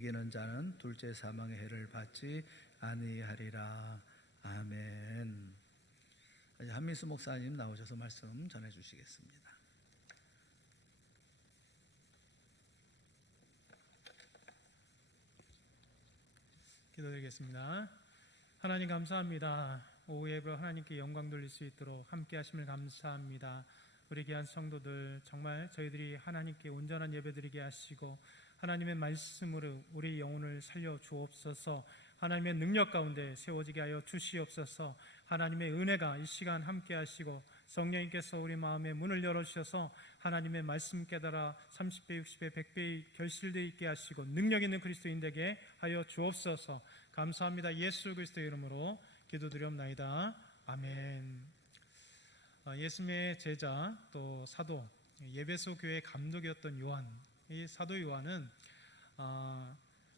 이기는 자는 둘째 사망의 해를 받지 아니하리라. 아멘. 한민수 목사님 나오셔서 말씀 전해 주시겠습니다. 기도드리겠습니다. 하나님 감사합니다. 오후 예배 하나님께 영광 돌릴 수 있도록 함께 하심을 감사합니다. 우리 귀한 성도들 정말 저희들이 하나님께 온전한 예배 드리게 하시고 하나님의 말씀으로 우리 영혼을 살려 주옵소서. 하나님의 능력 가운데 세워지게 하여 주시옵소서. 하나님의 은혜가 이 시간 함께 하시고 성령님께서 우리 마음의 문을 열어주셔서 하나님의 말씀 깨달아 30배, 60배, 100배 결실되어 있게 하시고 능력 있는 그리스도인 되게 하여 주옵소서. 감사합니다. 예수 그리스도의 이름으로 기도드리옵나이다. 아멘. 예수님의 제자 또 사도 예배소 교회 감독이었던 요한, 이 사도 요한은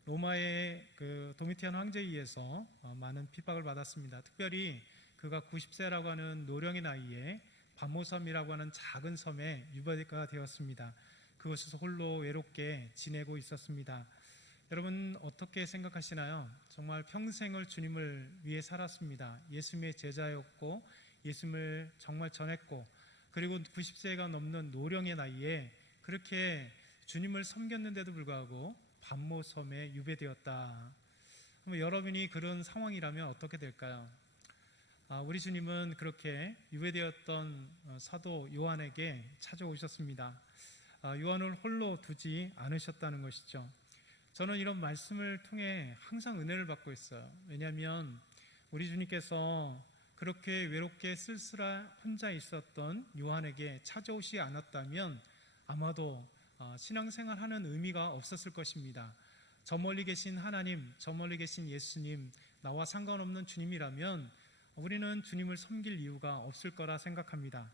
로마의 그 도미티안 황제에 의해서 많은 핍박을 받았습니다. 특별히 그가 90세라고 하는 노령의 나이에 바모섬이라고 하는 작은 섬에 유배가 되었습니다. 그곳에서 홀로 외롭게 지내고 있었습니다. 여러분 어떻게 생각하시나요? 정말 평생을 주님을 위해 살았습니다. 예수님의 제자였고 예수님을 정말 전했고 그리고 90세가 넘는 노령의 나이에 그렇게 주님을 섬겼는데도 불구하고 반모섬에 유배되었다. 여러분이 그런 상황이라면 어떻게 될까요? 우리 주님은 그렇게 유배되었던 사도 요한에게 찾아오셨습니다. 요한을 홀로 두지 않으셨다는 것이죠. 저는 이런 말씀을 통해 항상 은혜를 받고 있어요. 왜냐하면 우리 주님께서 그렇게 외롭게 쓸쓸한 혼자 있었던 요한에게 찾아오시 않았다면 아마도 신앙생활하는 의미가 없었을 것입니다. 저 멀리 계신 하나님, 저 멀리 계신 예수님, 나와 상관없는 주님이라면 우리는 주님을 섬길 이유가 없을 거라 생각합니다.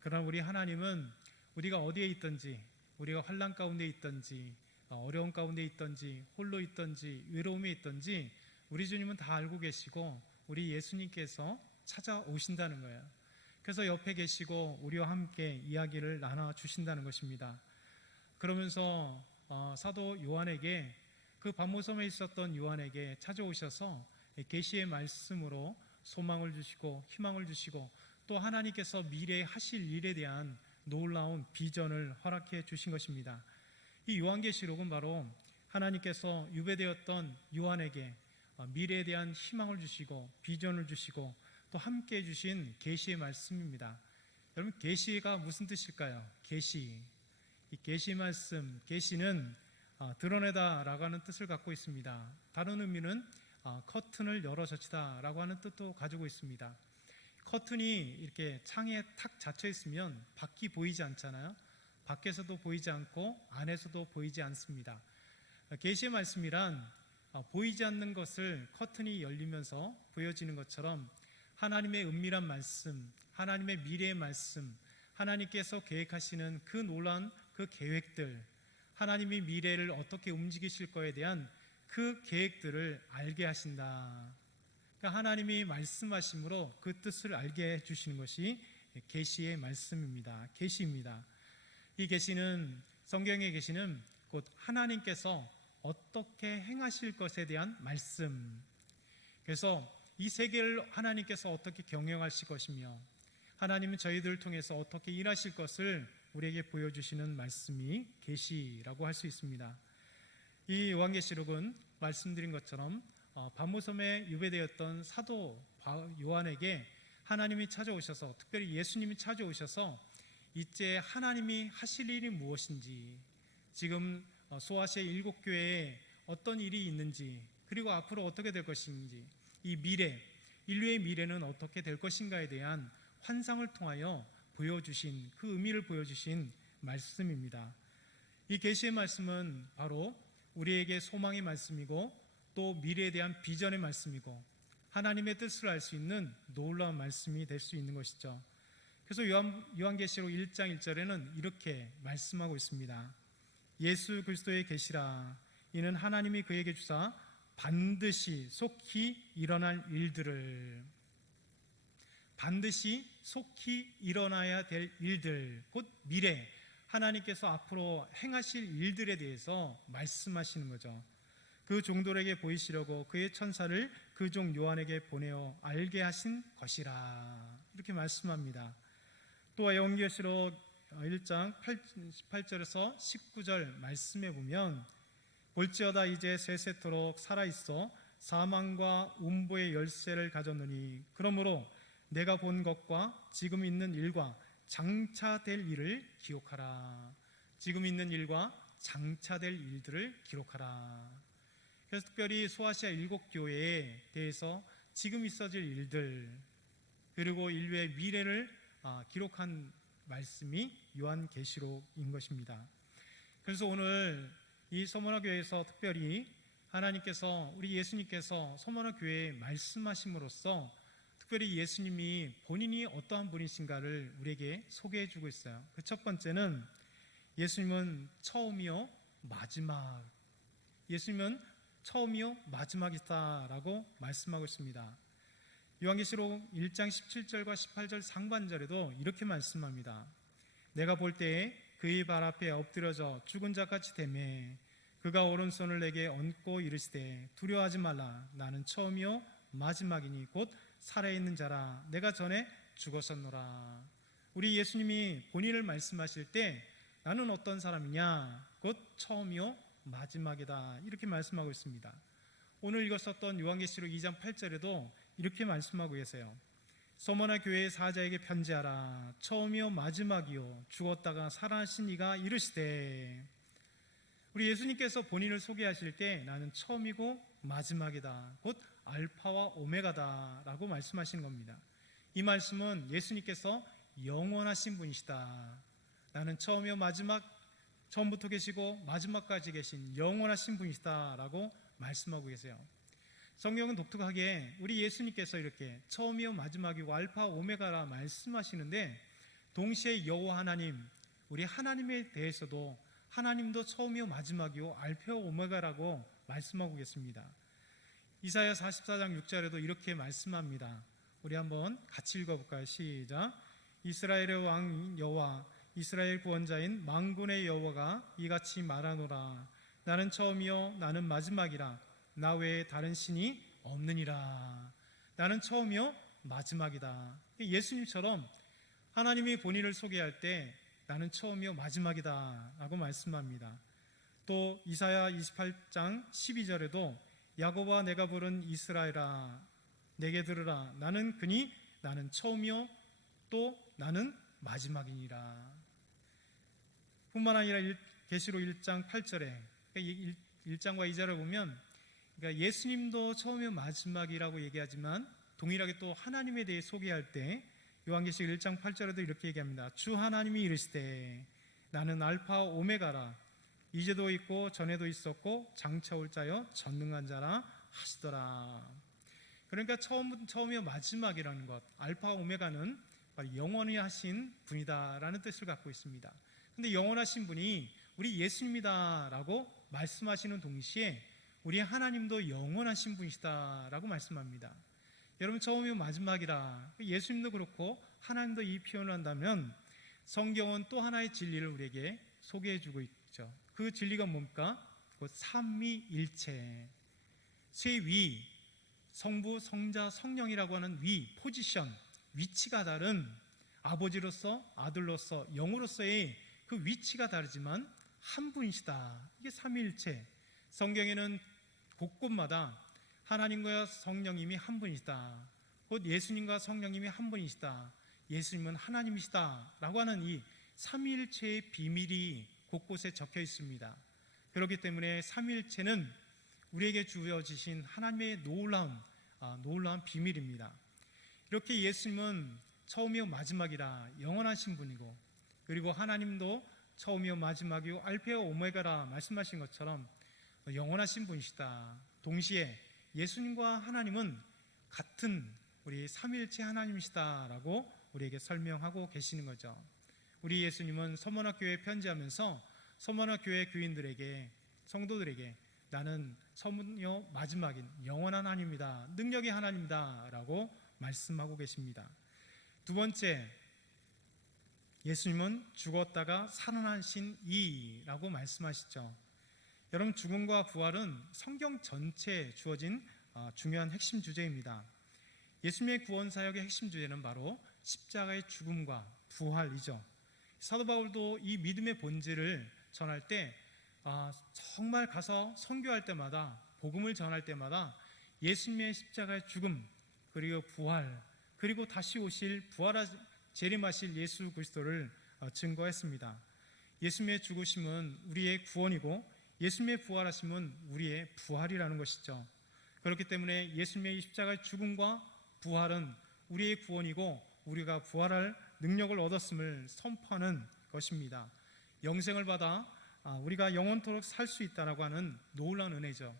그러나 우리 하나님은 우리가 어디에 있든지, 우리가 환난 가운데 있든지, 어려운 가운데 있든지, 홀로 있든지, 외로움에 있든지 우리 주님은 다 알고 계시고 우리 예수님께서 찾아오신다는 거예요. 그래서 옆에 계시고 우리와 함께 이야기를 나눠주신다는 것입니다. 그러면서 사도 요한에게 그 반모섬에 있었던 요한에게 찾아오셔서 계시의 말씀으로 소망을 주시고 희망을 주시고 또 하나님께서 미래에 하실 일에 대한 놀라운 비전을 허락해 주신 것입니다. 이 요한계시록은 바로 하나님께서 유배되었던 요한에게 미래에 대한 희망을 주시고 비전을 주시고 또 함께 해주신 계시의 말씀입니다. 여러분 계시가 무슨 뜻일까요? 계시, 이 계시 말씀, 계시는 드러내다라고 하는 뜻을 갖고 있습니다. 다른 의미는 커튼을 열어젖히다 라고 하는 뜻도 가지고 있습니다. 커튼이 이렇게 창에 탁 닫혀 있으면 밖이 보이지 않잖아요. 밖에서도 보이지 않고 안에서도 보이지 않습니다. 계시의 말씀이란 보이지 않는 것을 커튼이 열리면서 보여지는 것처럼 하나님의 은밀한 말씀, 하나님의 미래의 말씀, 하나님께서 계획하시는 그 놀라운 그 계획들, 하나님이 미래를 어떻게 움직이실 거에 대한 그 계획들을 알게 하신다. 그러니까 하나님이 말씀하심으로 그 뜻을 알게 해주시는 것이 계시의 말씀입니다. 계시입니다. 이 계시는, 성경의 계시는 곧 하나님께서 어떻게 행하실 것에 대한 말씀. 그래서 이 세계를 하나님께서 어떻게 경영하실 것이며 하나님은 저희들을 통해서 어떻게 일하실 것을 우리에게 보여주시는 말씀이 계시라고 할 수 있습니다. 이 요한계시록은 말씀드린 것처럼 반모섬에 유배되었던 사도 요한에게 하나님이 찾아오셔서, 특별히 예수님이 찾아오셔서 이제 하나님이 하실 일이 무엇인지, 지금 소아시아 7교회에 어떤 일이 있는지, 그리고 앞으로 어떻게 될 것인지, 이 미래, 인류의 미래는 어떻게 될 것인가에 대한 환상을 통하여 보여주신, 그 의미를 보여주신 말씀입니다. 이 계시의 말씀은 바로 우리에게 소망의 말씀이고 또 미래에 대한 비전의 말씀이고 하나님의 뜻을 알 수 있는 놀라운 말씀이 될 수 있는 것이죠. 그래서 요한계시록 1장 1절에는 이렇게 말씀하고 있습니다. 예수 그리스도의 계시라. 이는 하나님이 그에게 주사 반드시 속히 일어날 일들을, 반드시 속히 일어나야 될 일들, 곧 미래, 하나님께서 앞으로 행하실 일들에 대해서 말씀하시는 거죠. 그 종들에게 보이시려고 그의 천사를 그 종 요한에게 보내어 알게 하신 것이라. 이렇게 말씀합니다. 또 요한계시록 1장 18절에서 19절 말씀해 보면 볼지어다 이제 세세토록 살아있어 사망과 음보의 열쇠를 가졌느니 그러므로 내가 본 것과 지금 있는 일과 장차될 일을 기록하라. 지금 있는 일과 장차될 일들을 기록하라. 그래서 특별히 소아시아 7교회에 대해서 지금 있어질 일들 그리고 인류의 미래를 기록한 말씀이 요한계시록인 것입니다. 그래서 오늘 이 서머나 교회에서 특별히 하나님께서 우리 예수님께서 서머나 교회에 말씀하심으로써 특별히 예수님이 본인이 어떠한 분이신가를 우리에게 소개해 주고 있어요. 그 첫 번째는 예수님은 처음이요 마지막. 예수님은 처음이요 마지막이다라고 말씀하고 있습니다. 요한계시록 1장 17절과 18절 상반절에도 이렇게 말씀합니다. 내가 볼 때에 그의 발 앞에 엎드려져 죽은 자같이 되매 그가 오른손을 내게 얹고 이르시되 두려워하지 말라. 나는 처음이요 마지막이니 곧 살아있는 자라. 내가 전에 죽었었노라. 우리 예수님이 본인을 말씀하실 때 나는 어떤 사람이냐? 곧 처음이요 마지막이다. 이렇게 말씀하고 있습니다. 오늘 읽었었던 요한계시록 2장 8절에도 이렇게 말씀하고 계세요. 서머나 교회의 사자에게 편지하라. 처음이요 마지막이요 죽었다가 살아나신 이가 이르시되. 우리 예수님께서 본인을 소개하실 때 나는 처음이고 마지막이다. 곧 알파와 오메가다 라고 말씀하시는 겁니다. 이 말씀은 예수님께서 영원하신 분이시다. 나는 처음이요 마지막, 처음부터 계시고 마지막까지 계신 영원하신 분이시다 라고 말씀하고 계세요. 성경은 독특하게 우리 예수님께서 이렇게 처음이요 마지막이고 알파 오메가라 말씀하시는데 동시에 여호와 하나님, 우리 하나님에 대해서도 하나님도 처음이요 마지막이요 알파와 오메가라고 말씀하고 계십니다. 이사야 44장 6절에도 이렇게 말씀합니다. 우리 한번 같이 읽어볼까요? 시작. 이스라엘의 왕 여호와 이스라엘 구원자인 만군의 여호와가 이같이 말하노라. 나는 처음이요 나는 마지막이라. 나 외에 다른 신이 없느니라. 나는 처음이요 마지막이다. 예수님처럼 하나님이 본인을 소개할 때 나는 처음이요 마지막이다 라고 말씀합니다. 또 이사야 28장 12절에도 야곱아 내가 부른 이스라엘아 내게 들으라. 나는 그니 나는 처음이요 또 나는 마지막이니라. 뿐만 아니라 계시록 1장 8절에 1장과 2절을 보면 그러니까 예수님도 처음이요 마지막이라고 얘기하지만 동일하게 또 하나님에 대해 소개할 때 요한계시록 1장 8절에도 이렇게 얘기합니다. 주 하나님이 이르시되 나는 알파 오메가라. 이제도 있고 전에도 있었고 장차 올 자여 전능한 자라 하시더라. 그러니까 처음이요 마지막이라는 것, 알파 오메가는 바로 영원히 하신 분이다라는 뜻을 갖고 있습니다. 근데 영원하신 분이 우리 예수님이다라고 말씀하시는 동시에 우리 하나님도 영원하신 분이시다라고 말씀합니다. 여러분 처음이요 마지막이라 예수님도 그렇고 하나님도 이 표현을 한다면 성경은 또 하나의 진리를 우리에게 소개해주고 있죠. 그 진리가 뭡니까? 곧 삼위일체, 세 성부, 성자, 성령이라고 하는 포지션, 위치가 다른 아버지로서 아들로서 영으로서의 그 위치가 다르지만 한 분이시다. 이게 삼위일체. 성경에는 곳곳마다 하나님과 성령님이 한 분이시다. 곧 예수님과 성령님이 한 분이시다. 예수님은 하나님이시다 라고 하는 이 삼위일체의 비밀이 곳곳에 적혀 있습니다. 그렇기 때문에 삼위일체는 우리에게 주어지신 하나님의 놀라운 비밀입니다. 이렇게 예수님은 처음이요 마지막이라 영원하신 분이고 그리고 하나님도 처음이요 마지막이요 알파와 오메가라 말씀하신 것처럼 영원하신 분이시다. 동시에 예수님과 하나님은 같은 우리 삼위일체 하나님이시다라고 우리에게 설명하고 계시는 거죠. 우리 예수님은 서머나 교회에 편지하면서 서머나 교회 교인들에게 성도들에게 나는 처음이요 마지막인 영원한 하나님이다. 능력의 하나님이다 라고 말씀하고 계십니다. 두 번째, 예수님은 죽었다가 살아나신 이라고 말씀하시죠. 여러분, 죽음과 부활은 성경 전체에 주어진 중요한 핵심 주제입니다. 예수님의 구원 사역의 핵심 주제는 바로 십자가의 죽음과 부활이죠. 사도 바울도 이 믿음의 본질을 전할 때 정말 가서 선교할 때마다, 복음을 전할 때마다 예수님의 십자가의 죽음, 그리고 부활, 그리고 다시 오실 재림하실 예수 그리스도를 증거했습니다. 예수님의 죽으심은 우리의 구원이고 예수님의 부활하심은 우리의 부활이라는 것이죠. 그렇기 때문에 예수님의 십자가의 죽음과 부활은 우리의 구원이고 우리가 부활할 능력을 얻었음을 선포하는 것입니다. 영생을 받아 우리가 영원토록 살 수 있다라고 하는 놀라운 은혜죠.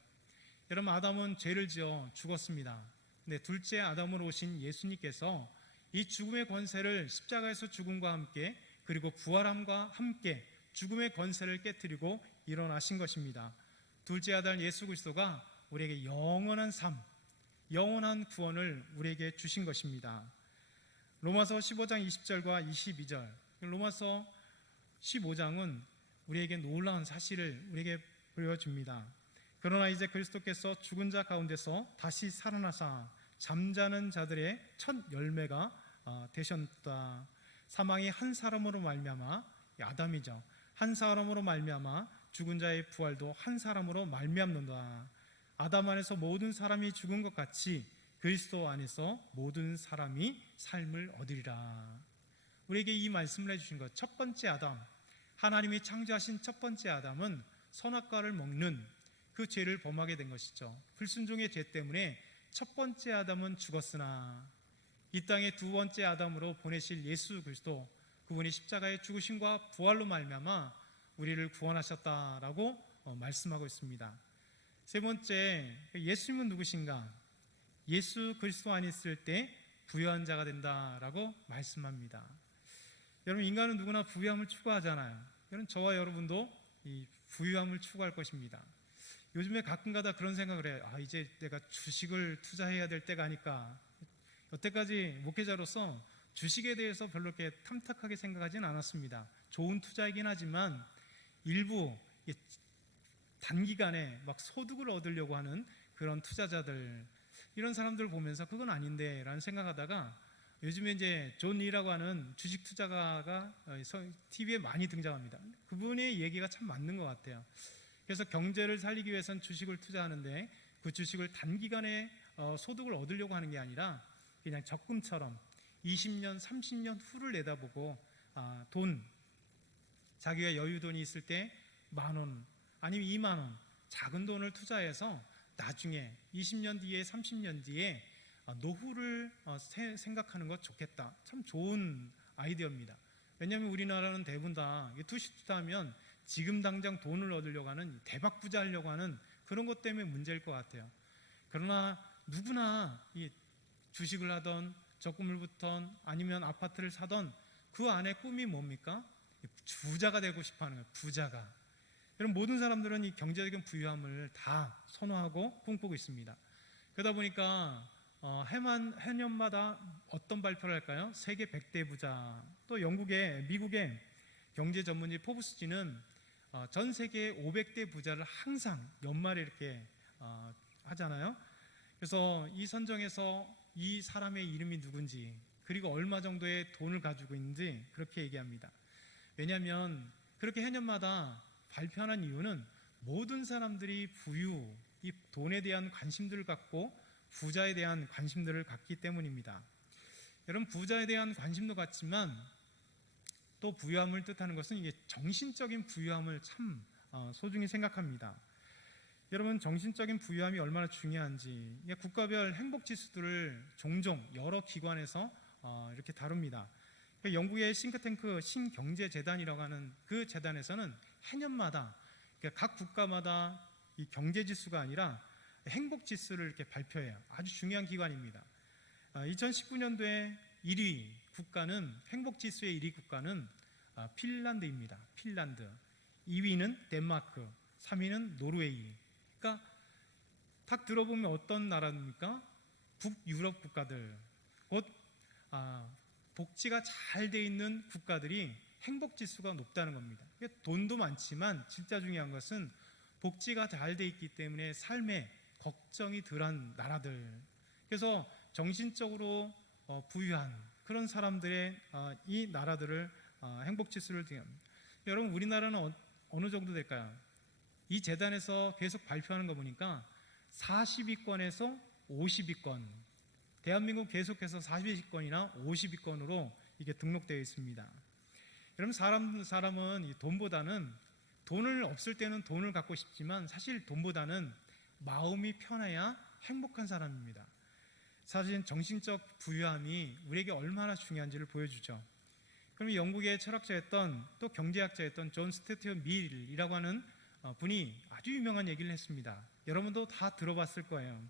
여러분, 아담은 죄를 지어 죽었습니다. 근데 둘째 아담으로 오신 예수님께서 이 죽음의 권세를 십자가에서 죽음과 함께 그리고 부활함과 함께 죽음의 권세를 깨뜨리고 일어나신 것입니다. 둘째 아들 예수 그리스도가 우리에게 영원한 삶, 영원한 구원을 우리에게 주신 것입니다. 로마서 15장 20절과 22절, 로마서 15장은 우리에게 놀라운 사실을 우리에게 보여줍니다. 그러나 이제 그리스도께서 죽은 자 가운데서 다시 살아나사 잠자는 자들의 첫 열매가 되셨다. 사망이 한 사람으로 말미암아, 아담이죠. 한 사람으로 말미암아 죽은 자의 부활도 한 사람으로 말미암는다. 아담 안에서 모든 사람이 죽은 것 같이 그리스도 안에서 모든 사람이 삶을 얻으리라. 우리에게 이 말씀을 해주신 것, 첫 번째 아담, 하나님이 창조하신 첫 번째 아담은 선악과를 먹는 그 죄를 범하게 된 것이죠. 불순종의 죄 때문에 첫 번째 아담은 죽었으나 이 땅의 두 번째 아담으로 보내실 예수 그리스도, 그분이 십자가의 죽으심과 부활로 말미암아 우리를 구원하셨다라고 말씀하고 있습니다. 세 번째, 예수님은 누구신가? 예수 그리스도 안에 있을 때 부유한 자가 된다라고 말씀합니다. 여러분, 인간은 누구나 부유함을 추구하잖아요. 여러분, 저와 여러분도 이 부유함을 추구할 것입니다. 요즘에 가끔가다 그런 생각을 해요. 이제 내가 주식을 투자해야 될 때가 아닐까. 여태까지 목회자로서 주식에 대해서 별로 이렇게 탐탁하게 생각하지는 않았습니다. 좋은 투자이긴 하지만 일부 단기간에 막 소득을 얻으려고 하는 그런 투자자들, 이런 사람들 보면서 그건 아닌데 라는 생각하다가 요즘에 이제 존 리라고 하는 주식 투자가가 TV에 많이 등장합니다. 그분의 얘기가 참 맞는 것 같아요. 그래서 경제를 살리기 위해서는 주식을 투자하는데 그 주식을 단기간에 소득을 얻으려고 하는 게 아니라 그냥 적금처럼 20년, 30년 후를 내다보고 자기가 여유돈이 있을 때 10,000원 아니면 20,000원 작은 돈을 투자해서 나중에 20년 뒤에 30년 뒤에 노후를 생각하는 것 좋겠다. 참 좋은 아이디어입니다. 왜냐하면 우리나라는 대부분 다 투시 투자하면 지금 당장 돈을 얻으려고 하는, 대박 부자 하려고 하는 그런 것 때문에 문제일 것 같아요. 그러나 누구나 이 주식을 하던 적금을 붓던 아니면 아파트를 사던 그 안에 꿈이 뭡니까? 부자가 되고 싶어하는 거예요. 부자가. 여러분, 모든 사람들은 이 경제적인 부유함을 다 선호하고 꿈꾸고 있습니다. 그러다 보니까 해년마다 어떤 발표를 할까요? 세계 100대 부자, 또 미국의 경제 전문지 포브스지는 전 세계 500대 부자를 항상 연말에 이렇게 하잖아요. 그래서 이 선정에서 이 사람의 이름이 누군지 그리고 얼마 정도의 돈을 가지고 있는지 그렇게 얘기합니다. 왜냐하면 그렇게 해년마다 발표하는 이유는 모든 사람들이 이 돈에 대한 관심들을 갖고 부자에 대한 관심들을 갖기 때문입니다. 여러분, 부자에 대한 관심도 갖지만 또 부유함을 뜻하는 것은 이게 정신적인 부유함을 참 소중히 생각합니다. 여러분, 정신적인 부유함이 얼마나 중요한지 국가별 행복 지수들을 종종 여러 기관에서 이렇게 다룹니다. 영국의 싱크탱크 신경제재단이라고 하는 그 재단에서는 해년마다 각 국가마다 이 경제지수가 아니라 행복지수를 이렇게 발표해요. 아주 중요한 기관입니다. 2019년도에 1위 국가는, 행복지수의 1위 국가는 핀란드입니다. 핀란드. 2위는 덴마크, 3위는 노르웨이. 그러니까 딱 들어보면 어떤 나라입니까? 북유럽 국가들, 곧 복지가 잘 돼 있는 국가들이 행복지수가 높다는 겁니다. 돈도 많지만 진짜 중요한 것은 복지가 잘 돼 있기 때문에 삶에 걱정이 덜한 나라들, 그래서 정신적으로 부유한 그런 사람들의 이 나라들을 행복지수를 등합니다. 여러분, 우리나라는 어느 정도 될까요? 이 재단에서 계속 발표하는 거 보니까 40위권에서 50위권, 대한민국 계속해서 40위권이나 50위권으로 이게 등록되어 있습니다. 여러분, 사람은 이 돈보다는, 돈을 없을 때는 돈을 갖고 싶지만 사실 돈보다는 마음이 편해야 행복한 사람입니다. 사실 정신적 부유함이 우리에게 얼마나 중요한지를 보여주죠. 그러면 영국의 철학자였던 또 경제학자였던 존 스튜어트 밀이라고 하는 분이 아주 유명한 얘기를 했습니다. 여러분도 다 들어봤을 거예요.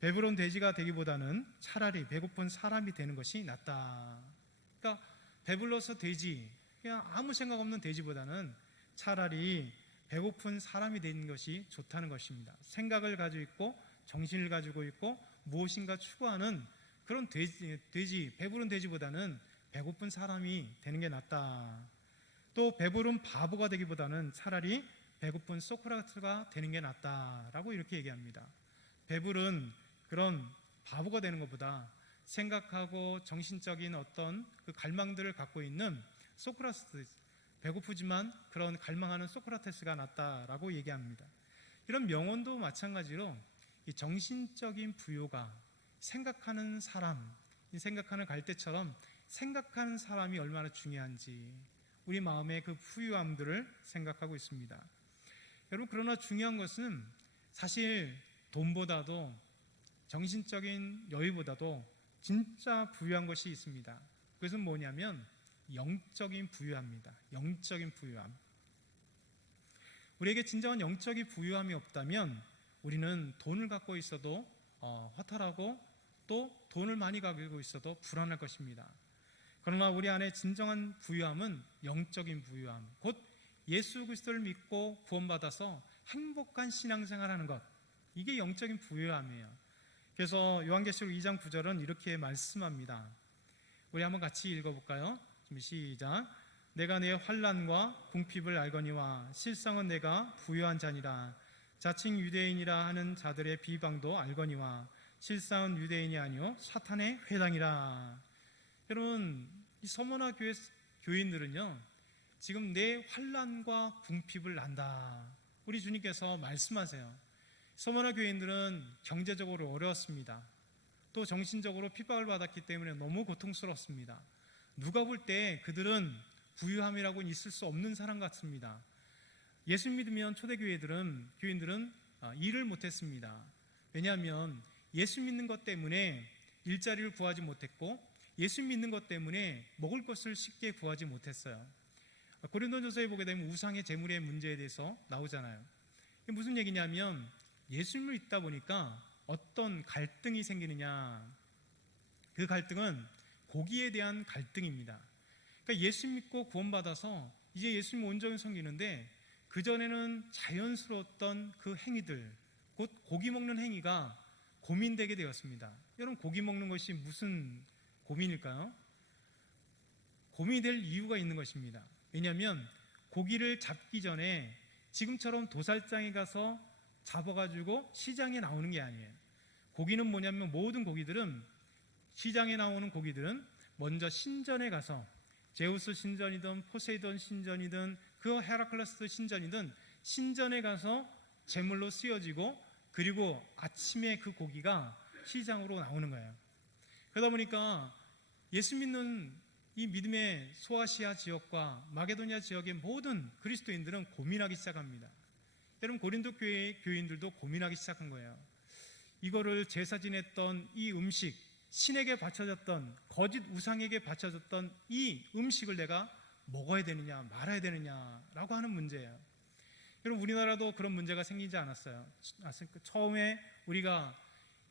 배부른 돼지가 되기보다는 차라리 배고픈 사람이 되는 것이 낫다. 그러니까 배불러서 돼지, 그냥 아무 생각 없는 돼지보다는 차라리 배고픈 사람이 되는 것이 좋다는 것입니다. 생각을 가지고 있고 정신을 가지고 있고 무엇인가 추구하는 그런 돼지, 배부른 돼지보다는 배고픈 사람이 되는 게 낫다. 또 배부른 바보가 되기보다는 차라리 배고픈 소크라테스가 되는 게 낫다라고 이렇게 얘기합니다. 배부른 그런 바보가 되는 것보다 생각하고 정신적인 어떤 그 갈망들을 갖고 있는 소크라테스, 배고프지만 그런 갈망하는 소크라테스가 낫다라고 얘기합니다. 이런 명언도 마찬가지로 이 정신적인 부요가 생각하는 사람, 이 생각하는 갈대처럼 생각하는 사람이 얼마나 중요한지 우리 마음의 그 부유함들을 생각하고 있습니다. 여러분, 그러나 중요한 것은 사실 돈보다도 정신적인 여유보다도 진짜 부유한 것이 있습니다. 그것은 뭐냐면 영적인 부유함입니다. 영적인 부유함. 우리에게 진정한 영적인 부유함이 없다면 우리는 돈을 갖고 있어도 허탈하고 또 돈을 많이 가지고 있어도 불안할 것입니다. 그러나 우리 안에 진정한 부유함은 영적인 부유함, 곧 예수 그리스도를 믿고 구원받아서 행복한 신앙생활하는 것, 이게 영적인 부유함이에요. 그래서 요한계시록 2장 9절은 이렇게 말씀합니다. 우리 한번 같이 읽어볼까요? 시작. 내가 내 환난과 궁핍을 알거니와 실상은 내가 부유한 자니라. 자칭 유대인이라 하는 자들의 비방도 알거니와 실상은 유대인이 아니요 사탄의 회당이라. 여러분, 이 서머나 교회 교인들은요 지금 내 환난과 궁핍을 안다. 우리 주님께서 말씀하세요. 서머나 교인들은 경제적으로 어려웠습니다. 또 정신적으로 핍박을 받았기 때문에 너무 고통스럽습니다. 누가 볼 때 그들은 부유함이라고는 있을 수 없는 사람 같습니다. 예수 믿으면 초대교인들은 일을 못했습니다. 왜냐하면 예수 믿는 것 때문에 일자리를 구하지 못했고 예수 믿는 것 때문에 먹을 것을 쉽게 구하지 못했어요. 고린도전서에 보게 되면 우상의 제물의 문제에 대해서 나오잖아요. 이게 무슨 얘기냐면 예수님을 믿다 보니까 어떤 갈등이 생기느냐, 그 갈등은 고기에 대한 갈등입니다. 그러니까 예수 믿고 구원받아서 이제 예수님 온전히 섬기는데 그전에는 자연스러웠던 그 행위들, 곧 고기 먹는 행위가 고민되게 되었습니다. 여러분, 고기 먹는 것이 무슨 고민일까요? 고민이 될 이유가 있는 것입니다. 왜냐하면 고기를 잡기 전에 지금처럼 도살장에 가서 잡아가지고 시장에 나오는 게 아니에요. 고기는 뭐냐면 모든 고기들은, 시장에 나오는 고기들은 먼저 신전에 가서 제우스 신전이든 포세이돈 신전이든 그 헤라클레스 신전이든 신전에 가서 제물로 쓰여지고 그리고 아침에 그 고기가 시장으로 나오는 거예요. 그러다 보니까 예수 믿는 이 믿음의 소아시아 지역과 마게도니아 지역의 모든 그리스도인들은 고민하기 시작합니다. 여러분, 고린도 교회 교인들도 고민하기 시작한 거예요. 이거를 제사 지냈던 이 음식, 신에게 바쳐졌던, 거짓 우상에게 바쳐졌던 이 음식을 내가 먹어야 되느냐 말아야 되느냐라고 하는 문제예요. 여러분, 우리나라도 그런 문제가 생기지 않았어요. 처음에 우리가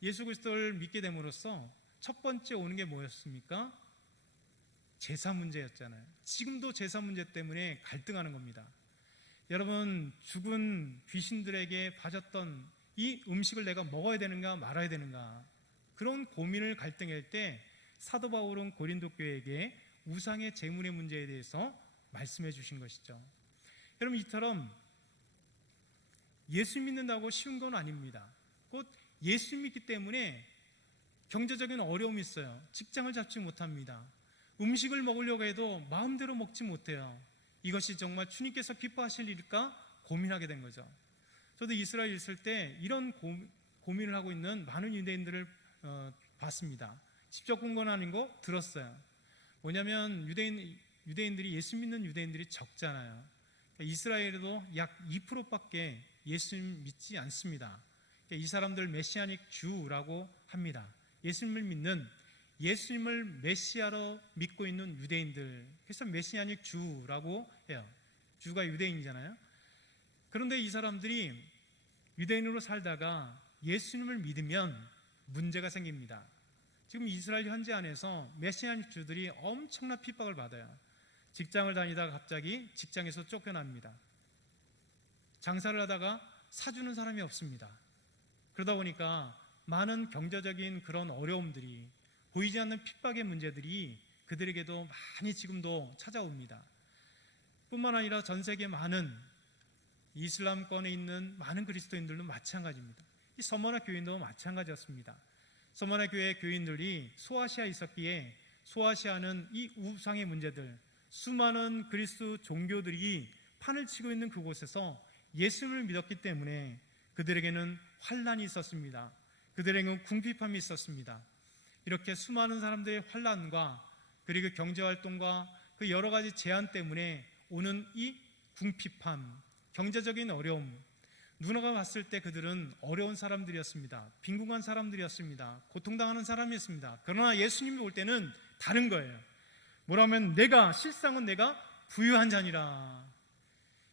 예수 그리스도를 믿게 됨으로써 첫 번째 오는 게 뭐였습니까? 제사 문제였잖아요. 지금도 제사 문제 때문에 갈등하는 겁니다. 여러분, 죽은 귀신들에게 바쳤던 이 음식을 내가 먹어야 되는가 말아야 되는가, 그런 고민을 갈등할 때 사도 바울은 고린도 교회에게 우상의 제물의 문제에 대해서 말씀해 주신 것이죠. 여러분, 이처럼 예수 믿는다고 쉬운 건 아닙니다. 곧 예수 믿기 때문에 경제적인 어려움이 있어요. 직장을 잡지 못합니다. 음식을 먹으려고 해도 마음대로 먹지 못해요. 이것이 정말 주님께서 기뻐하실 일일까 고민하게 된 거죠. 저도 이스라엘 있을 때 이런 고민을 하고 있는 많은 유대인들을 봤습니다. 직접 본 건 아니고 들었어요. 뭐냐면 유대인들이 예수 믿는 유대인들이 적잖아요. 이스라엘에도 약 2%밖에 예수 믿지 않습니다. 이 사람들 메시아닉 주라고 합니다. 예수님을 믿는, 예수님을 메시아로 믿고 있는 유대인들, 그래서 메시아닉 주라고 해요. 주가 유대인이잖아요. 그런데 이 사람들이 유대인으로 살다가 예수님을 믿으면 문제가 생깁니다. 지금 이스라엘 현지 안에서 메시아닉 주들이 엄청난 핍박을 받아요. 직장을 다니다가 갑자기 직장에서 쫓겨납니다. 장사를 하다가 사주는 사람이 없습니다. 그러다 보니까 많은 경제적인 그런 어려움들이, 보이지 않는 핍박의 문제들이 그들에게도 많이 지금도 찾아옵니다. 뿐만 아니라 전 세계 많은 이슬람권에 있는 많은 그리스도인들도 마찬가지입니다. 이 서머나 교인도 마찬가지였습니다. 서머나 교회 교인들이 소아시아에 있었기에 소아시아는 이 우상의 문제들, 수많은 그리스도 종교들이 판을 치고 있는 그곳에서 예수를 믿었기 때문에 그들에게는 환난이 있었습니다. 그들에게는 궁핍함이 있었습니다. 이렇게 수많은 사람들의 환난과 그리고 경제활동과 그 여러 가지 제한 때문에 오는 이 궁핍함, 경제적인 어려움, 누나가 봤을 때 그들은 어려운 사람들이었습니다. 빈궁한 사람들이었습니다. 고통당하는 사람이었습니다. 그러나 예수님이 올 때는 다른 거예요. 뭐라면 실상은 내가 부유한 자니라.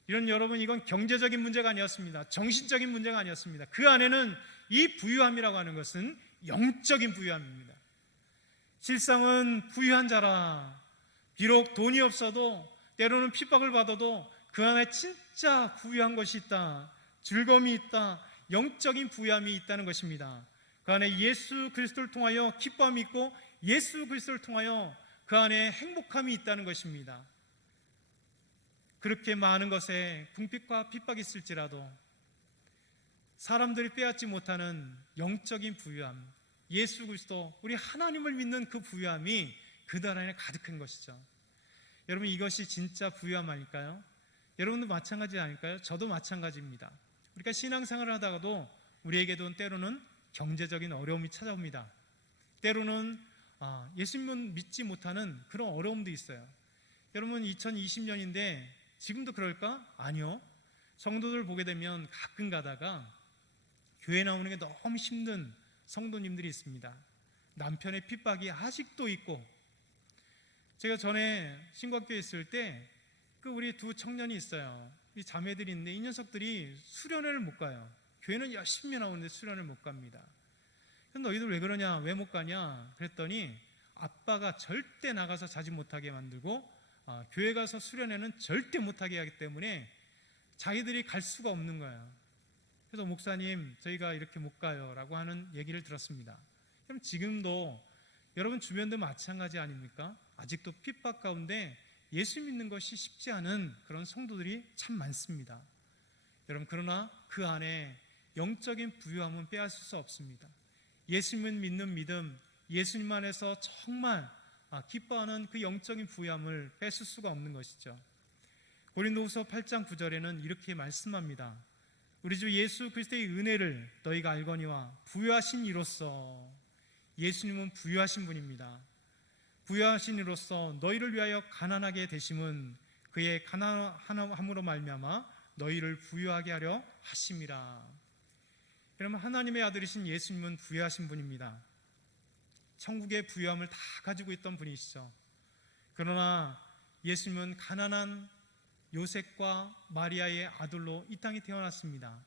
이런 여러분, 이건 경제적인 문제가 아니었습니다. 정신적인 문제가 아니었습니다. 그 안에는 이 부유함이라고 하는 것은 영적인 부유함입니다. 실상은 부유한 자라. 비록 돈이 없어도, 때로는 핍박을 받아도 그 안에 진짜 부유한 것이 있다. 즐거움이 있다. 영적인 부유함이 있다는 것입니다. 그 안에 예수 그리스도를 통하여 기쁨이 있고 예수 그리스도를 통하여 그 안에 행복함이 있다는 것입니다. 그렇게 많은 것에 궁핍과 핍박이 있을지라도 사람들이 빼앗지 못하는 영적인 부유함, 예수 그리스도, 우리 하나님을 믿는 그 부유함이 그들 안에 가득한 것이죠. 여러분, 이것이 진짜 부유함 아닐까요? 여러분도 마찬가지 아닐까요? 저도 마찬가지입니다. 우리가 신앙생활을 하다가도 우리에게도 때로는 경제적인 어려움이 찾아옵니다. 때로는 예수님을 믿지 못하는 그런 어려움도 있어요. 여러분, 2020년인데 지금도 그럴까? 아니요. 성도들 보게 되면 가끔 가다가 교회 나오는 게 너무 힘든 성도님들이 있습니다. 남편의 핍박이 아직도 있고, 제가 전에 신곽교회 있을 때 그 우리 두 청년이 있어요. 이 자매들이 있는데 이 녀석들이 수련회를 못 가요. 교회는 열심히 나오는데 수련을 못 갑니다. 그래서 너희들 왜 그러냐, 왜 못 가냐 그랬더니 아빠가 절대 나가서 자지 못하게 만들고 교회 가서 수련회는 절대 못하게 하기 때문에 자기들이 갈 수가 없는 거예요. 그래서 목사님, 저희가 이렇게 못 가요 라고 하는 얘기를 들었습니다. 그럼 지금도 여러분 주변도 마찬가지 아닙니까? 아직도 핍박 가운데 예수 믿는 것이 쉽지 않은 그런 성도들이 참 많습니다. 여러분, 그러나 그 안에 영적인 부유함은 빼앗을 수 없습니다. 예수님을 믿는 믿음, 예수님 안에서 정말 기뻐하는 그 영적인 부유함을 뺏을 수가 없는 것이죠. 고린도후서 8장 9절에는 이렇게 말씀합니다. 우리 주 예수 그리스도의 은혜를 너희가 알거니와 부유하신 이로써, 예수님은 부유하신 분입니다. 부유하신 이로써 너희를 위하여 가난하게 되심은 그의 가난함으로 말미암아 너희를 부유하게 하려 하심이라. 여러분, 하나님의 아들이신 예수님은 부유하신 분입니다. 천국의 부유함을 다 가지고 있던 분이시죠. 그러나 예수님은 가난한 요셉과 마리아의 아들로 이 땅에 태어났습니다.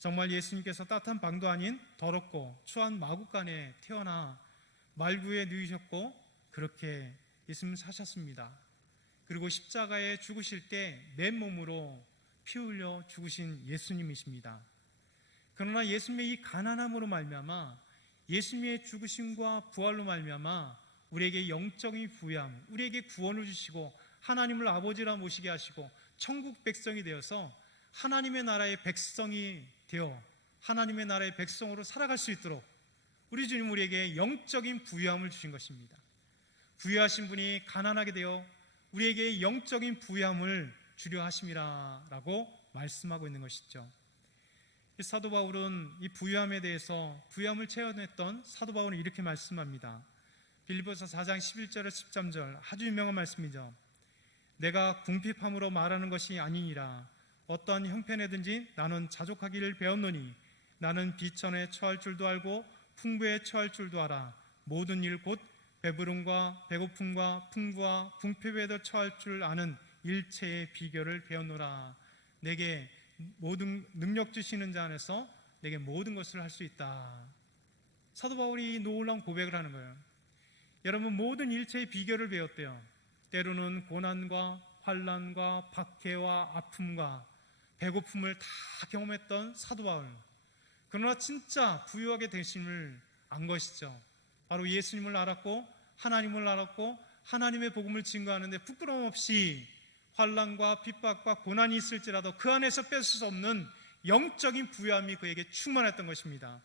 정말 예수님께서 따뜻한 방도 아닌 더럽고 추한 마구간에 태어나 말구에 누이셨고 그렇게 예수님은 사셨습니다. 그리고 십자가에 죽으실 때 맨몸으로 피 흘려 죽으신 예수님이십니다. 그러나 예수님의 이 가난함으로 말미암아, 예수님의 죽으심과 부활로 말미암아 우리에게 영적인 부유함, 우리에게 구원을 주시고 하나님을 아버지라 모시게 하시고 천국 백성이 되어서 하나님의 나라의 백성이 되어 하나님의 나라의 백성으로 살아갈 수 있도록 우리 주님 우리에게 영적인 부유함을 주신 것입니다. 부유하신 분이 가난하게 되어 우리에게 영적인 부유함을 주려 하심이라 라고 말씀하고 있는 것이죠. 사도 바울은 이 부유함에 대해서 부유함을 체험했던 사도 바울은 이렇게 말씀합니다. 빌립보서 4장 11절에서 13절 아주 유명한 말씀이죠. 내가 궁핍함으로 말하는 것이 아니니라. 어떠한 형편에든지 나는 자족하기를 배웠노니 나는 비천에 처할 줄도 알고 풍부에 처할 줄도 알아. 모든 일 곧 배부름과 배고픔과 풍부와 궁핍에도 처할 줄 아는 일체의 비결을 배웠노라. 내게 모든 능력 주시는 자 안에서 내게 모든 것을 할 수 있다. 사도 바울이 놀라운 고백을 하는 거예요. 여러분, 모든 일체의 비결을 배웠대요. 때로는 고난과 환난과 박해와 아픔과 배고픔을 다 경험했던 사도 바울. 그러나 진짜 부유하게 되심을 안 것이죠. 바로 예수님을 알았고 하나님을 알았고 하나님의 복음을 증거하는데 부끄러움 없이 환난과 핍박과 고난이 있을지라도 그 안에서 뺏을 수 없는 영적인 부유함이 그에게 충만했던 것입니다.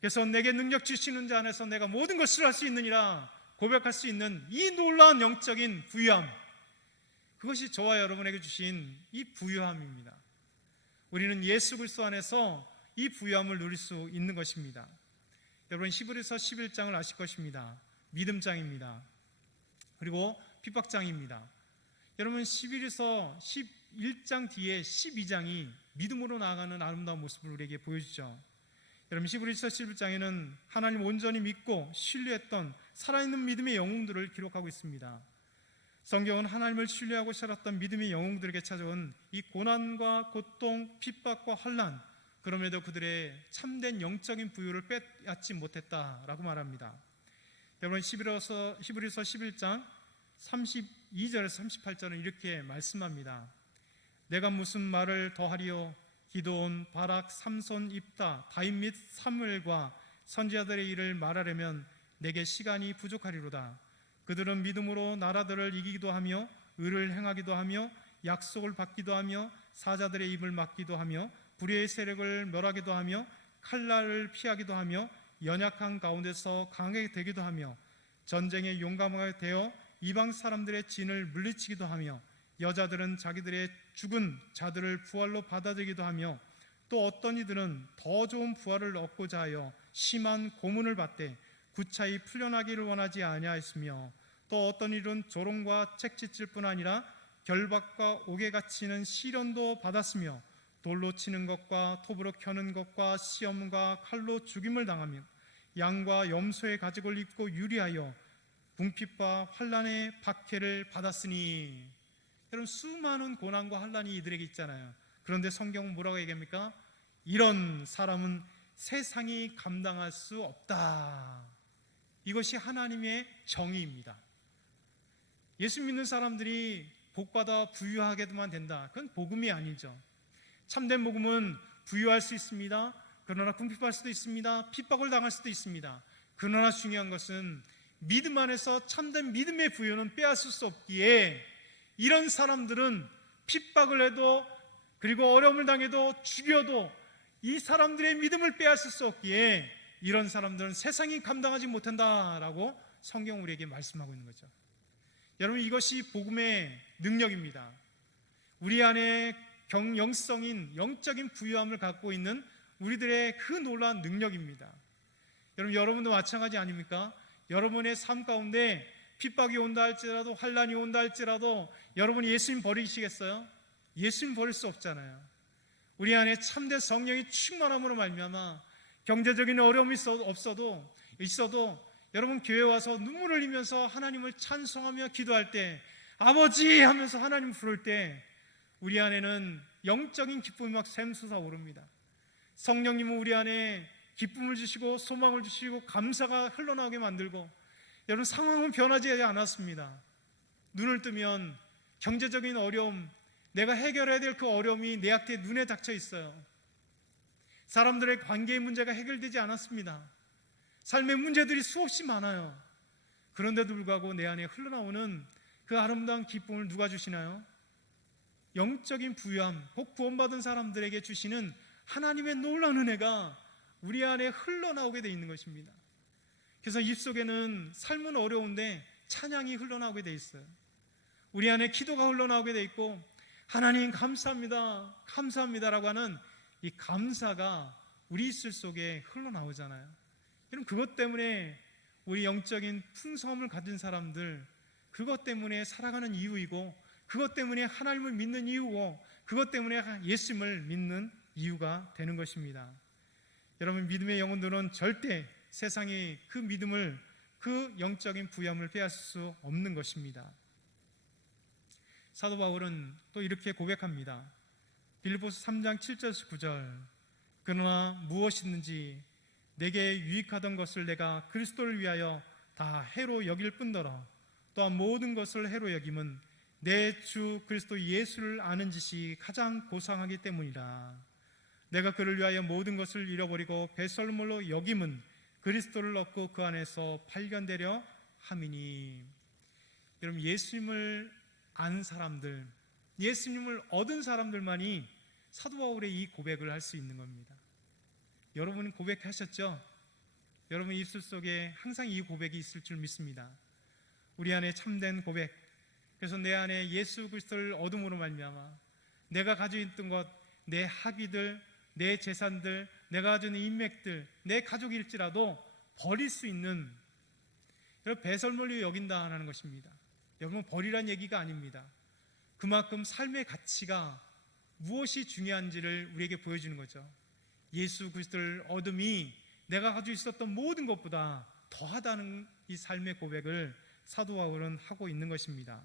그래서 내게 능력 주시는 자 안에서 내가 모든 것을 할 수 있느니라 고백할 수 있는 이 놀라운 영적인 부유함, 그것이 저와 여러분에게 주신 이 부유함입니다. 우리는 예수 그리스도 안에서 이 부유함을 누릴 수 있는 것입니다. 여러분, 히브리서 11장을 아실 것입니다. 믿음장입니다. 그리고 핍박장입니다. 여러분, 11에서 11장 뒤에 12장이 믿음으로 나아가는 아름다운 모습을 우리에게 보여주죠. 여러분, 히브리서 11장에는 하나님 온전히 믿고 신뢰했던 살아있는 믿음의 영웅들을 기록하고 있습니다. 성경은 하나님을 신뢰하고 살았던 믿음의 영웅들에게 찾아온 이 고난과 고통, 핍박과 환난, 그럼에도 그들의 참된 영적인 부유를 빼앗지 못했다라고 말합니다. 여러분, 히브리서 11장 32절에서 38절은 이렇게 말씀합니다. 내가 무슨 말을 더하리요? 기드온, 바락, 삼손, 입다, 다윗 및 사무엘과 선지자들의 일을 말하려면 내게 시간이 부족하리로다. 그들은 믿음으로 나라들을 이기기도 하며 의를 행하기도 하며 약속을 받기도 하며 사자들의 입을 막기도 하며 불의의 세력을 멸하기도 하며 칼날을 피하기도 하며 연약한 가운데서 강하게 되기도 하며 전쟁에 용감하게 되어 이방 사람들의 진을 물리치기도 하며 여자들은 자기들의 죽은 자들을 부활로 받아들이기도 하며 또 어떤 이들은 더 좋은 부활을 얻고자 하여 심한 고문을 받되 구차히 풀려나기를 원하지 아니하였으며 또 어떤 이들은 조롱과 책짓질 뿐 아니라 결박과 옥에 갇히는 시련도 받았으며 돌로 치는 것과 톱으로 켜는 것과 시험과 칼로 죽임을 당하며 양과 염소의 가죽을 입고 유리하여 궁핍과 환난의 박해를 받았으니. 여러분, 수많은 고난과 환난이 이들에게 있잖아요. 그런데 성경은 뭐라고 얘기합니까? 이런 사람은 세상이 감당할 수 없다. 이것이 하나님의 정의입니다. 예수 믿는 사람들이 복받아 부유하게만 된다, 그건 복음이 아니죠. 참된 복음은 부유할 수 있습니다. 그러나 궁핍할 수도 있습니다. 핍박을 당할 수도 있습니다. 그러나 중요한 것은 믿음 안에서 참된 믿음의 부유는 빼앗을 수 없기에 이런 사람들은 핍박을 해도 그리고 어려움을 당해도 죽여도 이 사람들의 믿음을 빼앗을 수 없기에 이런 사람들은 세상이 감당하지 못한다라고 성경 우리에게 말씀하고 있는 거죠. 여러분, 이것이 복음의 능력입니다. 우리 안에 영성인 영적인 부유함을 갖고 있는 우리들의 그 놀라운 능력입니다. 여러분도 마찬가지 아닙니까? 여러분의 삶 가운데 핍박이 온다 할지라도 환난이 온다 할지라도 여러분이 예수님 버리시겠어요? 예수님 버릴 수 없잖아요. 우리 안에 참된 성령이 충만함으로 말미암아 경제적인 어려움이 있어도 여러분 교회 와서 눈물을 흘리면서 하나님을 찬송하며 기도할 때, 아버지 하면서 하나님 부를 때 우리 안에는 영적인 기쁨이 막 샘솟아 오릅니다. 성령님은 우리 안에 기쁨을 주시고 소망을 주시고 감사가 흘러나오게 만들고, 여러분 상황은 변하지 않았습니다. 눈을 뜨면 경제적인 어려움, 내가 해결해야 될 그 어려움이 내 앞에 눈에 닥쳐 있어요. 사람들의 관계의 문제가 해결되지 않았습니다. 삶의 문제들이 수없이 많아요. 그런데도 불구하고 내 안에 흘러나오는 그 아름다운 기쁨을 누가 주시나요? 영적인 부유함, 곧 구원받은 사람들에게 주시는 하나님의 놀라운 은혜가 우리 안에 흘러나오게 돼 있는 것입니다. 그래서 입속에는 삶은 어려운데 찬양이 흘러나오게 돼 있어요. 우리 안에 기도가 흘러나오게 돼 있고, 하나님 감사합니다, 감사합니다라고 하는 이 감사가 우리 입술 속에 흘러나오잖아요. 여러분, 그것 때문에 우리 영적인 풍성함을 가진 사람들, 그것 때문에 살아가는 이유이고, 그것 때문에 하나님을 믿는 이유고, 그것 때문에 예수님을 믿는 이유가 되는 것입니다. 여러분, 믿음의 영혼들은 절대 세상이 그 믿음을, 그 영적인 부여함을 빼앗을 수 없는 것입니다. 사도 바울은 또 이렇게 고백합니다. 빌립보서 3장 7절에서 9절, 그러나 무엇이든지 내게 유익하던 것을 내가 그리스도를 위하여 다 해로 여길 뿐더러 또한 모든 것을 해로 여김은 내 주 그리스도 예수를 아는 짓이 가장 고상하기 때문이라. 내가 그를 위하여 모든 것을 잃어버리고 배설물로 여김은 그리스도를 얻고 그 안에서 발견되려 함이니. 여러분, 예수님을 아는 사람들, 예수님을 얻은 사람들만이 사도 바울의 이 고백을 할 수 있는 겁니다. 여러분 고백하셨죠? 여러분 입술 속에 항상 이 고백이 있을 줄 믿습니다. 우리 안에 참된 고백, 그래서 내 안에 예수 그리스도를 얻음으로 말미암아 내가 가지고 있던 것, 내 학위들, 내 재산들, 내가 가지고 있는 인맥들, 내 가족일지라도 버릴 수 있는, 여러분 배설물로 여긴다는 것입니다. 여러분 버리란 얘기가 아닙니다. 그만큼 삶의 가치가 무엇이 중요한지를 우리에게 보여주는 거죠. 예수 그리스도를 얻음이 내가 가지고 있었던 모든 것보다 더하다는 이 삶의 고백을 사도 바울은 하고 있는 것입니다.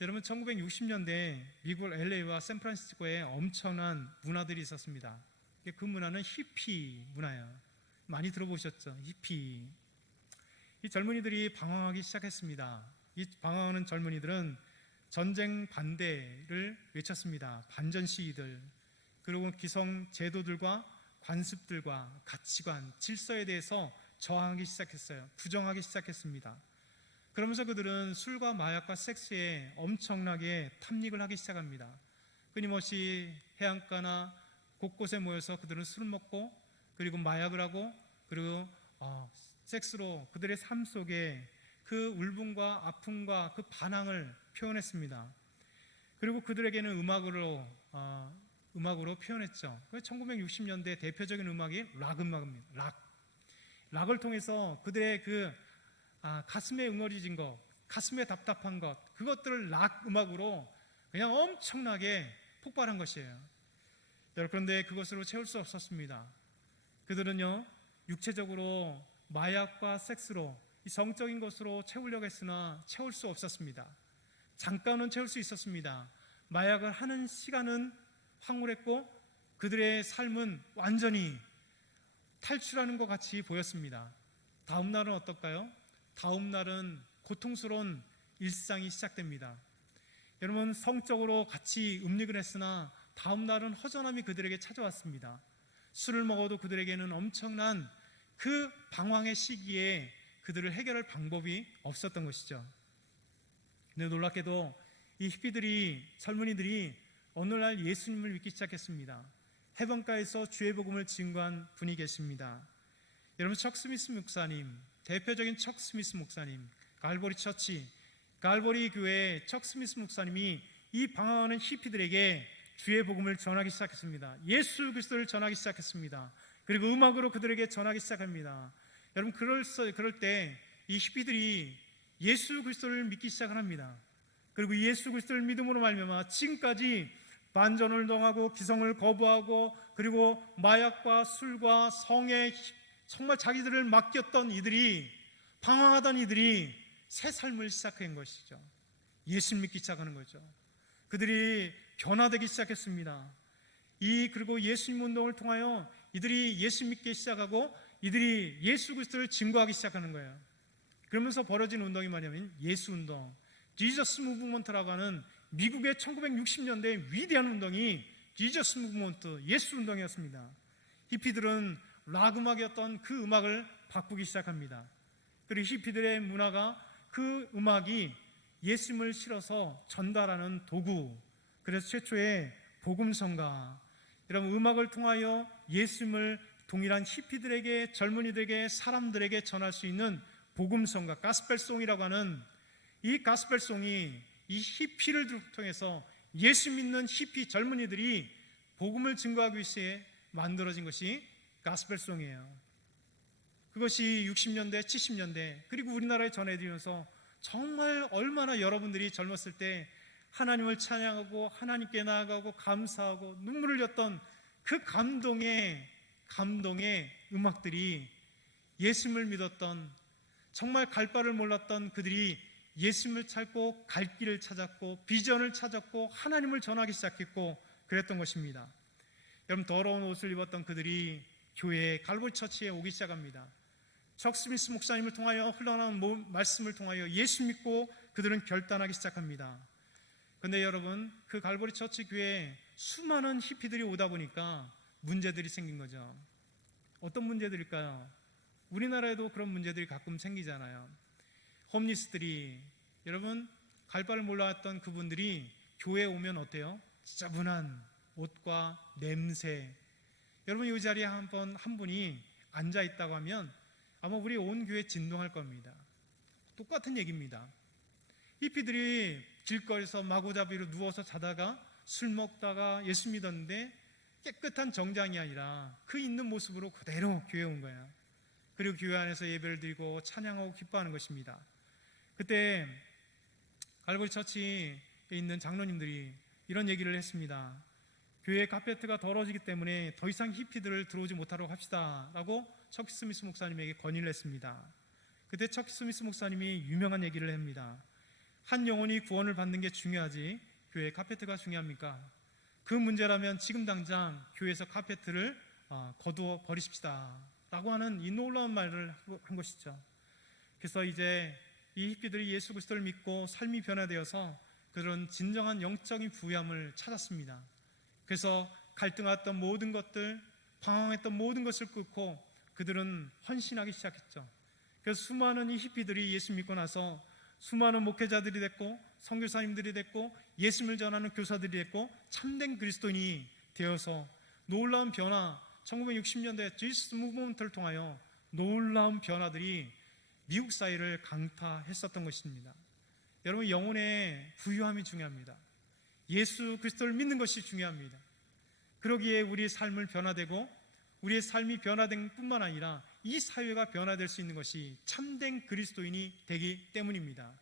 여러분 1960년대 미국 LA와 샌프란시스코에 엄청난 문화들이 있었습니다. 그 문화는 히피 문화예요. 많이 들어보셨죠? 히피. 이 젊은이들이 방황하기 시작했습니다. 이 방황하는 젊은이들은 전쟁 반대를 외쳤습니다. 반전 시위들, 그리고 기성 제도들과 관습들과 가치관, 질서에 대해서 저항하기 시작했어요. 부정하기 시작했습니다. 그러면서 그들은 술과 마약과 섹스에 엄청나게 탐닉을 하기 시작합니다. 끊임없이 해안가나 곳곳에 모여서 그들은 술을 먹고, 그리고 마약을 하고, 그리고 섹스로 그들의 삶 속에 그 울분과 아픔과 그 반항을 표현했습니다. 그리고 그들에게는 음악으로 표현했죠. 1960년대 대표적인 음악이 락 음악입니다. 락을 통해서 그들의 가슴에 응어리진 것, 가슴에 답답한 것, 그것들을 락 음악으로 그냥 엄청나게 폭발한 것이에요. 그런데 그것으로 채울 수 없었습니다. 그들은요, 육체적으로 마약과 섹스로, 이 성적인 것으로 채우려고 했으나 채울 수 없었습니다. 잠깐은 채울 수 있었습니다. 마약을 하는 시간은 황홀했고 그들의 삶은 완전히 탈출하는 것 같이 보였습니다. 다음 날은 어떨까요? 다음 날은 고통스러운 일상이 시작됩니다. 여러분, 성적으로 같이 음식을 했으나 다음 날은 허전함이 그들에게 찾아왔습니다. 술을 먹어도 그들에게는 엄청난 그 방황의 시기에 그들을 해결할 방법이 없었던 것이죠. 근데 놀랍게도 이 히피들이, 젊은이들이 어느 날 예수님을 믿기 시작했습니다. 해변가에서 주의 복음을 증거한 분이 계십니다. 여러분, 척 스미스 목사님, 대표적인 척 스미스 목사님, 갈보리 처치, 갈보리 교회의 척 스미스 목사님이 이 방황하는 히피들에게 주의 복음을 전하기 시작했습니다. 예수 그리스도를 전하기 시작했습니다. 그리고 음악으로 그들에게 전하기 시작합니다. 여러분, 그럴 때 이 히피들이 예수 그리스도를 믿기 시작을 합니다. 그리고 예수 그리스도를 믿음으로 말미암아 지금까지 반전을 동하고 기성을 거부하고, 그리고 마약과 술과 성에 정말 자기들을 맡겼던 이들이, 방황하던 이들이 새 삶을 시작한 것이죠. 예수 믿기 시작하는 거죠. 그들이 변화되기 시작했습니다. 그리고 예수님 운동을 통하여 이들이 예수 믿기 시작하고 이들이 예수 그리스도를 증거하기 시작하는 거예요. 그러면서 벌어진 운동이 뭐냐면 예수 운동, 지저스 무브먼트라고 하는 미국의 1960년대 위대한 운동이 지저스 무브먼트, 예수 운동이었습니다. 히피들은 락 음악이었던 그 음악을 바꾸기 시작합니다. 그리고 히피들의 문화가 그 음악이 예수님을 실어서 전달하는 도구, 그래서 최초의 복음성가, 여러분 음악을 통하여 예수님을 동일한 히피들에게, 젊은이들에게, 사람들에게 전할 수 있는 복음성가, 가스펠송이라고 하는 이 가스펠송이 이 히피를 통해서 예수 믿는 히피 젊은이들이 복음을 증거하기 위해 만들어진 것이 가스펠송이에요. 그것이 60년대, 70년대 그리고 우리나라에 전해지면서 정말 얼마나 여러분들이 젊었을 때 하나님을 찬양하고 하나님께 나아가고 감사하고 눈물을 흘렸던 그 감동의 음악들이 예수님을 믿었던, 정말 갈 바를 몰랐던 그들이 예수님을 찾고 갈 길을 찾았고 비전을 찾았고 하나님을 전하기 시작했고 그랬던 것입니다. 여러분, 더러운 옷을 입었던 그들이 교회 갈보리 처치에 오기 시작합니다. 척 스미스 목사님을 통하여 흘러나온 말씀을 통하여 예수 믿고 그들은 결단하기 시작합니다. 그런데 여러분, 그 갈보리 처치 교회에 수많은 히피들이 오다 보니까 문제들이 생긴 거죠. 어떤 문제들일까요? 우리나라에도 그런 문제들이 가끔 생기잖아요. 홈리스들이, 여러분, 갈 바를 몰랐던 그분들이 교회에 오면 어때요? 지저분한 옷과 냄새. 여러분, 이 자리에 한 분이 앉아 있다고 하면 아마 우리 온 교회 진동할 겁니다. 똑같은 얘기입니다. 히피들이 길거리에서 마구잡이로 누워서 자다가 술 먹다가 예수 믿었는데 깨끗한 정장이 아니라 그 있는 모습으로 그대로 교회에 온 거예요. 그리고 교회 안에서 예배를 드리고 찬양하고 기뻐하는 것입니다. 그때 갈보리 처치에 있는 장로님들이 이런 얘기를 했습니다. 교회 카페트가 더러워지기 때문에 더 이상 히피들을 들어오지 못하도록 합시다 라고 척 스미스 목사님에게 건의를 했습니다. 그때 척 스미스 목사님이 유명한 얘기를 합니다. 한 영혼이 구원을 받는 게 중요하지 교회 카페트가 중요합니까? 그 문제라면 지금 당장 교회에서 카페트를 거두어 버리십시다 라고 하는 이 놀라운 말을 한 것이죠. 그래서 이제 이 히피들이 예수 그리스도를 믿고 삶이 변화되어서 그런 진정한 영적인 부유함을 찾았습니다. 그래서 갈등했던 모든 것들, 방황했던 모든 것을 끊고 그들은 헌신하기 시작했죠. 그래서 수많은 이 히피들이 예수 믿고 나서 수많은 목회자들이 됐고 선교사님들이 됐고 예수님을 전하는 교사들이 됐고 참된 그리스도인이 되어서 놀라운 변화, 1960년대 지스 무브먼트를 통하여 놀라운 변화들이 미국 사회를 강타했었던 것입니다. 여러분, 영혼의 부유함이 중요합니다. 예수 그리스도를 믿는 것이 중요합니다. 그러기에 우리의 삶을 변화되고 우리의 삶이 변화된 뿐만 아니라 이 사회가 변화될 수 있는 것이 참된 그리스도인이 되기 때문입니다.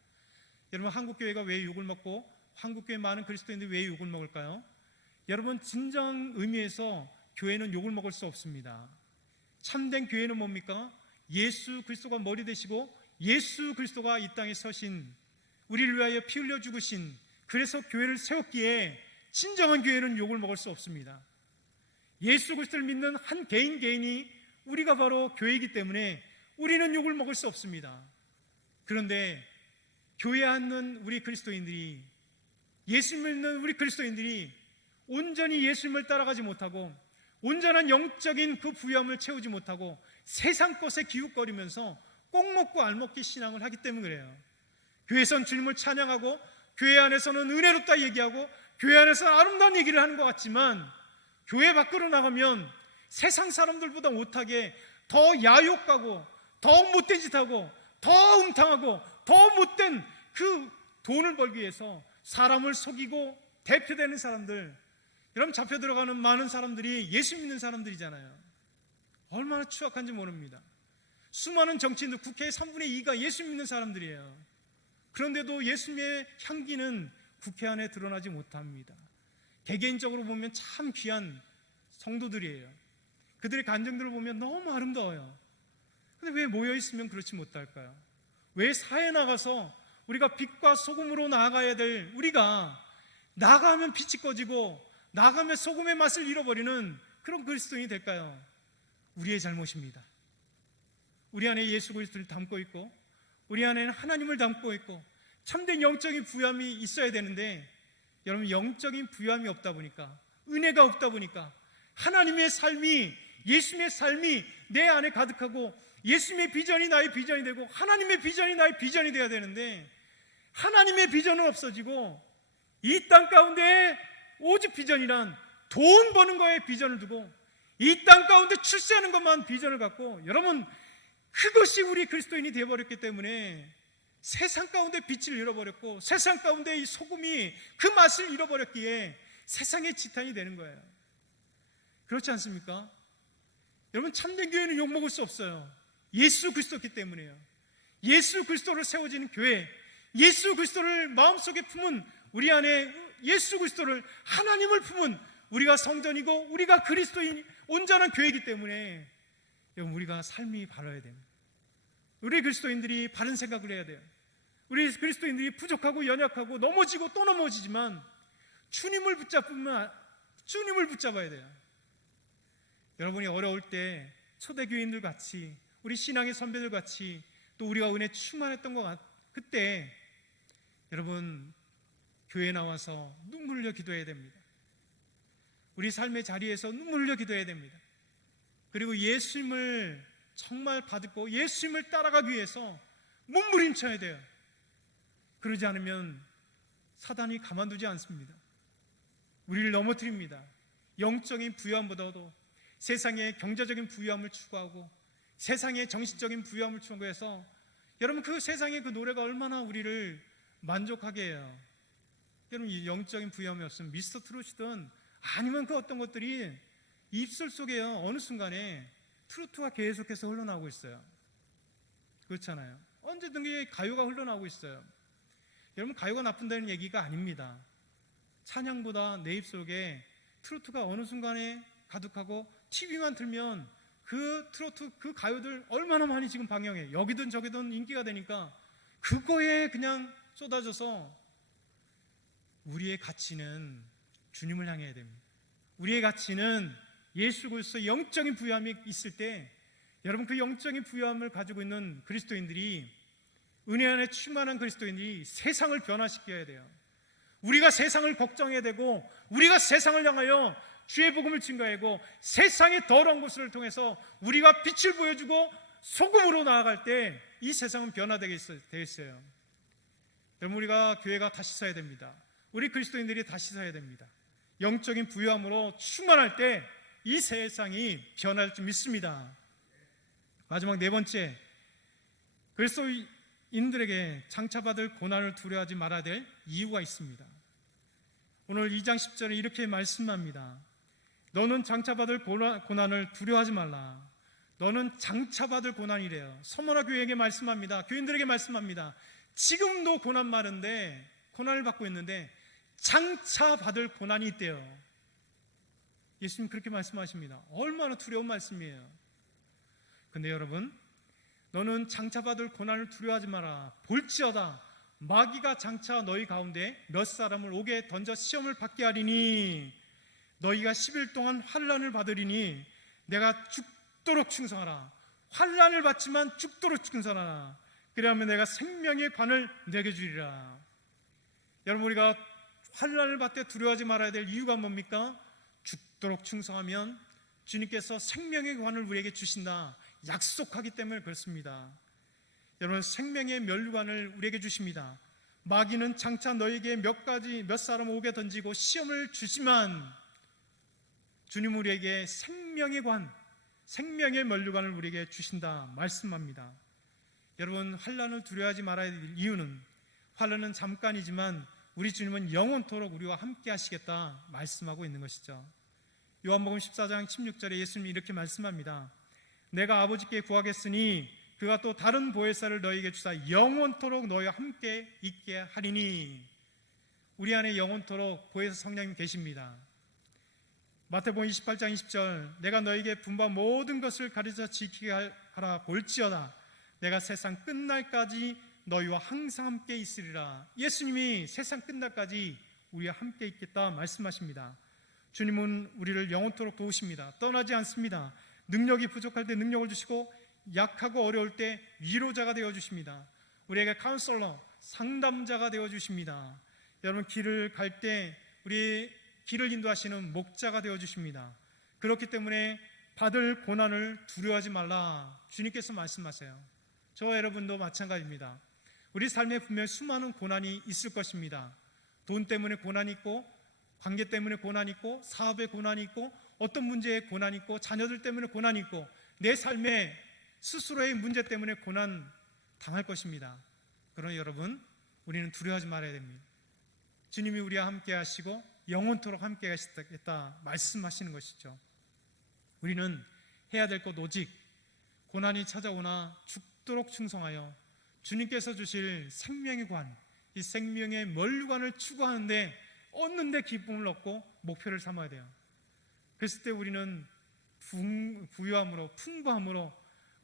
여러분, 한국교회가 왜 욕을 먹고 한국교회 많은 그리스도인들이 왜 욕을 먹을까요? 여러분, 진정 의미에서 교회는 욕을 먹을 수 없습니다. 참된 교회는 뭡니까? 예수 그리스도가 머리 되시고 예수 그리스도가 이 땅에 서신, 우리를 위하여 피 흘려 죽으신, 그래서 교회를 세웠기에 진정한 교회는 욕을 먹을 수 없습니다. 예수 그리스도를 믿는 한 개인이 우리가 바로 교회이기 때문에 우리는 욕을 먹을 수 없습니다. 그런데 교회에 앉는 우리 그리스도인들이, 예수님을 믿는 우리 그리스도인들이 온전히 예수님을 따라가지 못하고 온전한 영적인 그 부유함을 채우지 못하고 세상 것에 기웃거리면서 꼭 먹고 알 먹기 신앙을 하기 때문에 그래요. 교회에서는 주님을 찬양하고 교회 안에서는 은혜롭다 얘기하고 교회 안에서는 아름다운 얘기를 하는 것 같지만 교회 밖으로 나가면 세상 사람들보다 못하게 더 야욕하고 더 못된 짓하고 더 음탕하고 더 못된 그 돈을 벌기 위해서 사람을 속이고 대표되는 사람들, 여러분, 잡혀 들어가는 많은 사람들이 예수 믿는 사람들이잖아요. 얼마나 추악한지 모릅니다. 수많은 정치인들, 국회의 3분의 2가 예수 믿는 사람들이에요. 그런데도 예수님의 향기는 국회 안에 드러나지 못합니다. 개개인적으로 보면 참 귀한 성도들이에요. 그들의 간증들을 보면 너무 아름다워요. 그런데 왜 모여있으면 그렇지 못할까요? 왜 사회에 나가서 우리가 빛과 소금으로 나아가야 될 우리가 나가면 빛이 꺼지고 나가면 소금의 맛을 잃어버리는 그런 그리스도인이 될까요? 우리의 잘못입니다. 우리 안에 예수 그리스도를 담고 있고 우리 안에는 하나님을 담고 있고 참된 영적인 부유함이 있어야 되는데, 여러분, 영적인 부유함이 없다 보니까, 은혜가 없다 보니까 하나님의 삶이, 예수님의 삶이 내 안에 가득하고 예수님의 비전이 나의 비전이 되고 하나님의 비전이 나의 비전이 되어야 되는데 하나님의 비전은 없어지고 이 땅 가운데 오직 비전이란 돈 버는 거에 비전을 두고 이 땅 가운데 출세하는 것만 비전을 갖고, 여러분 그것이 우리 그리스도인이 되어버렸기 때문에 세상 가운데 빛을 잃어버렸고 세상 가운데 이 소금이 그 맛을 잃어버렸기에 세상의 지탄이 되는 거예요. 그렇지 않습니까? 여러분 참된 교회는 욕먹을 수 없어요. 예수 그리스도이기 때문에요. 예수 그리스도를 세워지는 교회, 예수 그리스도를 마음속에 품은 우리 안에 예수 그리스도를 하나님을 품은 우리가 성전이고 우리가 그리스도인 온전한 교회이기 때문에 여러분 우리가 삶이 바라야 됩니다. 우리 그리스도인들이 바른 생각을 해야 돼요. 우리 그리스도인들이 부족하고 연약하고 넘어지고 또 넘어지지만 주님을 붙잡아야 돼요. 여러분이 어려울 때 초대교인들 같이 우리 신앙의 선배들 같이 또 우리가 은혜 충만했던 것 그때 여러분 교회에 나와서 눈물 흘려 기도해야 됩니다. 우리 삶의 자리에서 눈물 흘려 기도해야 됩니다. 그리고 예수님을 정말 받고 예수님을 따라가기 위해서 몸부림쳐야 돼요. 그러지 않으면 사단이 가만두지 않습니다. 우리를 넘어뜨립니다. 영적인 부유함보다도 세상의 경제적인 부유함을 추구하고 세상의 정신적인 부유함을 추구해서 여러분 그 세상의 그 노래가 얼마나 우리를 만족하게 해요. 여러분 이 영적인 부유함이 없으면 미스터 트롯이든 아니면 그 어떤 것들이 입술 속에요 어느 순간에 트로트가 계속해서 흘러나오고 있어요. 그렇잖아요. 언제든지 가요가 흘러나오고 있어요. 여러분 가요가 나쁜다는 얘기가 아닙니다. 찬양보다 내 입속에 트로트가 어느 순간에 가득하고 TV만 틀면 그 트로트 그 가요들 얼마나 많이 지금 방영해. 여기든 저기든 인기가 되니까 그거에 그냥 쏟아져서 우리의 가치는 주님을 향해야 됩니다. 우리의 가치는 예수 그리스도의 영적인 부유함이 있을 때 여러분 그 영적인 부유함을 가지고 있는 그리스도인들이 은혜 안에 충만한 그리스도인들이 세상을 변화시켜야 돼요. 우리가 세상을 걱정해야 되고 우리가 세상을 향하여 주의 복음을 증거하고 세상의 더러운 것을 통해서 우리가 빛을 보여주고 소금으로 나아갈 때 이 세상은 변화되게 되겠어요. 여러분 우리가 교회가 다시 서야 됩니다. 우리 그리스도인들이 다시 서야 됩니다. 영적인 부유함으로 충만할 때 이 세상이 변할 줄 믿습니다. 마지막 네 번째, 그리스도인들에게 장차받을 고난을 두려워하지 말아야 될 이유가 있습니다. 오늘 2장 10절에 이렇게 말씀합니다. 너는 장차받을 고난을 두려워하지 말라. 너는 장차받을 고난이래요. 서머나 교회에게 말씀합니다. 교인들에게 말씀합니다. 지금도 고난 많은데 고난을 받고 있는데 장차받을 고난이 있대요. 예수님 그렇게 말씀하십니다. 얼마나 두려운 말씀이에요. 근데 여러분, 너는 장차받을 고난을 두려워하지 마라. 볼지어다 마귀가 장차 너희 가운데 몇 사람을 옥에 던져 시험을 받게 하리니 너희가 10일 동안 환난을 받으리니 내가 죽도록 충성하라. 환난을 받지만 죽도록 충성하라. 그리하면 내가 생명의 관을 내게 주리라. 여러분 우리가 환난을 받되 두려워하지 말아야 될 이유가 뭡니까? 죽도록 충성하면 주님께서 생명의 관을 우리에게 주신다 약속하기 때문에 그렇습니다. 여러분 생명의 면류관을 우리에게 주십니다. 마귀는 장차 너에게 몇 사람 옥에 던지고 시험을 주지만 주님 우리에게 생명의 관, 생명의 면류관을 우리에게 주신다 말씀합니다. 여러분 환난을 두려워하지 말아야 될 이유는 환난은 잠깐이지만 우리 주님은 영원토록 우리와 함께 하시겠다 말씀하고 있는 것이죠. 요한복음 14장 16절에 예수님이 이렇게 말씀합니다. 내가 아버지께 구하겠으니 그가 또 다른 보혜사를 너희에게 주사 영원토록 너희와 함께 있게 하리니. 우리 안에 영원토록 보혜사 성령님 계십니다. 마태복음 28장 20절 내가 너희에게 분부한 모든 것을 가르쳐 지키게 하라 볼지어다 내가 세상 끝날까지 너희와 항상 함께 있으리라. 예수님이 세상 끝날까지 우리와 함께 있겠다 말씀하십니다. 주님은 우리를 영원토록 도우십니다. 떠나지 않습니다. 능력이 부족할 때 능력을 주시고 약하고 어려울 때 위로자가 되어주십니다. 우리에게 카운슬러, 상담자가 되어주십니다. 여러분 길을 갈 때 우리 길을 인도하시는 목자가 되어주십니다. 그렇기 때문에 받을 고난을 두려워하지 말라 주님께서 말씀하세요. 저와 여러분도 마찬가지입니다. 우리 삶에 분명 수많은 고난이 있을 것입니다. 돈 때문에 고난이 있고 관계 때문에 고난이 있고, 사업에 고난이 있고, 어떤 문제에 고난이 있고, 자녀들 때문에 고난이 있고, 내 삶의 스스로의 문제 때문에 고난 당할 것입니다. 그러나 여러분, 우리는 두려워하지 말아야 됩니다. 주님이 우리와 함께 하시고 영원토록 함께 하시겠다 말씀하시는 것이죠. 우리는 해야 될 것 오직 고난이 찾아오나 죽도록 충성하여 주님께서 주실 생명의 관, 이 생명의 면류관을 추구하는데 얻는데 기쁨을 얻고 목표를 삼아야 돼요. 그랬을 때 우리는 부유함으로, 풍부함으로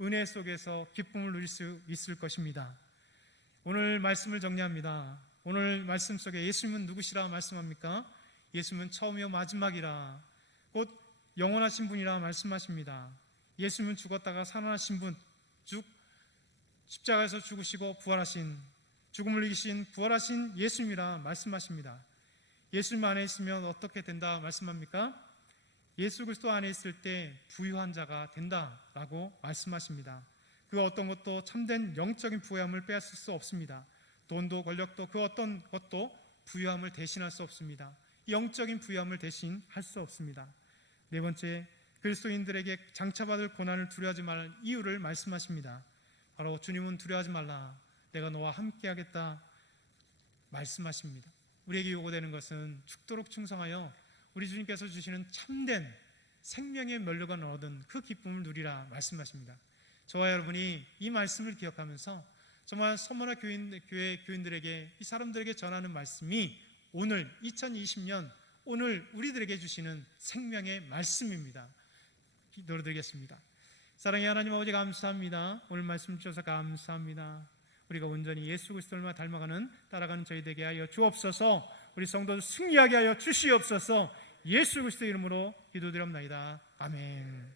은혜 속에서 기쁨을 누릴 수 있을 것입니다. 오늘 말씀을 정리합니다. 오늘 말씀 속에 예수님은 누구시라 말씀합니까? 예수님은 처음이요 마지막이라, 곧 영원하신 분이라 말씀하십니다. 예수님은 죽었다가 살아나신 분, 즉 십자가에서 죽으시고 부활하신, 죽음을 이기신 부활하신 예수님이라 말씀하십니다. 예수님 안에 있으면 어떻게 된다 말씀합니까? 예수 그리스도 안에 있을 때 부유한 자가 된다라고 말씀하십니다. 그 어떤 것도 참된 영적인 부유함을 빼앗을 수 없습니다. 돈도 권력도 그 어떤 것도 부유함을 대신할 수 없습니다. 영적인 부유함을 대신할 수 없습니다. 네 번째, 그리스도인들에게 장차받을 고난을 두려워하지 말 이유를 말씀하십니다. 바로 주님은 두려워하지 말라, 내가 너와 함께하겠다 말씀하십니다. 우리에게 요구되는 것은 죽도록 충성하여 우리 주님께서 주시는 참된 생명의 면류관을 얻은 그 기쁨을 누리라 말씀하십니다. 저와 여러분이 이 말씀을 기억하면서 정말 서머나 교회 교인들에게, 이 사람들에게 전하는 말씀이 오늘 2020년 오늘 우리들에게 주시는 생명의 말씀입니다. 기도드리겠습니다. 사랑의 하나님 아버지, 감사합니다. 오늘 말씀 주셔서 감사합니다. 우리가 온전히 예수 그리스도를 닮아가는, 따라가는 저희 되게 하여 주옵소서. 우리 성도들 승리하게 하여 주시옵소서. 예수 그리스도 이름으로 기도드립니다. 아멘.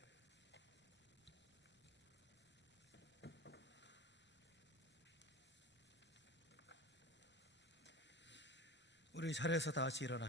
우리 자리에서 다 같이 일어나